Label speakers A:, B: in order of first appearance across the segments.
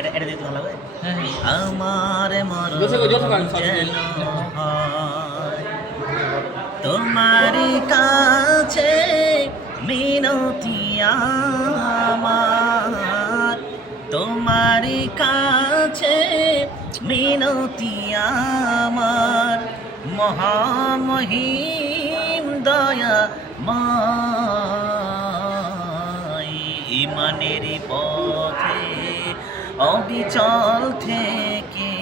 A: এটা এটা দিতে ভালো লাগে।
B: হ্যাঁ হ্যাঁ।
A: আমার যেন তোমার কাছে মিনতি আমার। তোমার কাছে মিনতি আমার। মহামহিম দয়া মাই ইমানের পথে। অবিচল থেকে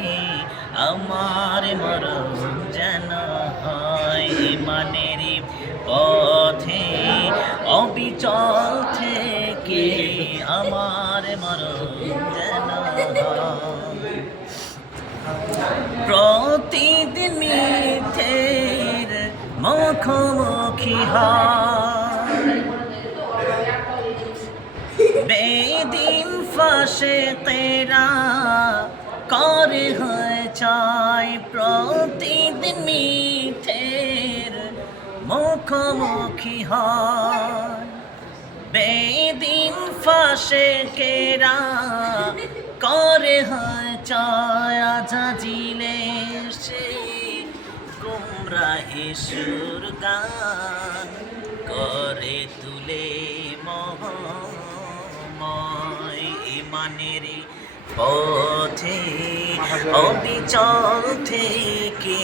A: আমার মরণ যেন হয় ইমানের পথে। অবিচল থেকে আমার মরণ যেন প্রতিদিন মিথ্যের মুখোমুখি হয়। বেদিন ফাঁসে তেরা করে হয় চাই প্রতিদিন মিথ্যের মুখোমুখি হয়। বেদিন ফাঁসে কেরা করে হয় সে গুমরাহি সুর গান করে তুলে মহময় ইমানের পথে অবিচল থেকে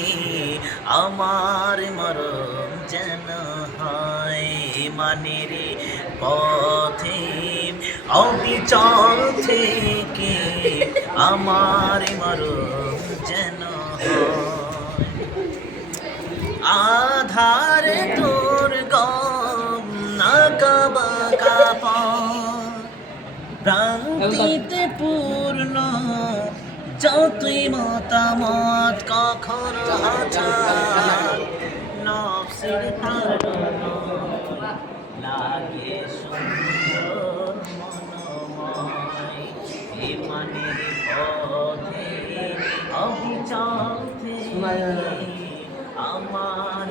A: আমার মরণ যেন হয়। ইমানের পথে অবিচল থেকে আমার মরণ যেন হয়। আধারে তোর গম নাকাবা কাপা ভ্রান্তিতে পূর্ণ। যতই মতামত কখনো হাজার নফসের তাড়না লাগে সুন্দর মনোময়। ইমানের পথে অবিচল থেকে আমার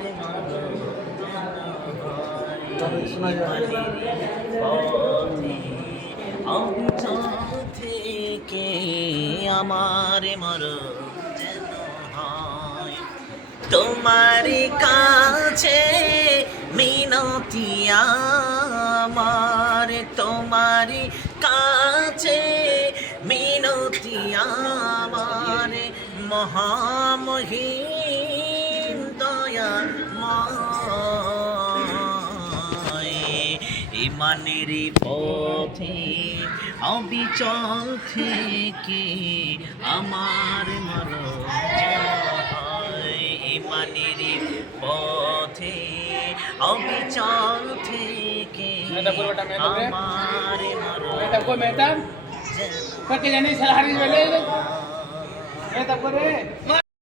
A: অবিচল থেকে আমার মর যেন তোমার কাছে মিনতি আমার তোমার কাছে মিনতি আমার। মহামহিম দয়া ইমানের পথে অবিচল থেকে আমার মর ইমানের পথে অবিচল থেকে। আমার মর
B: এটা কই জানি সারা হারিয়ে এটা করে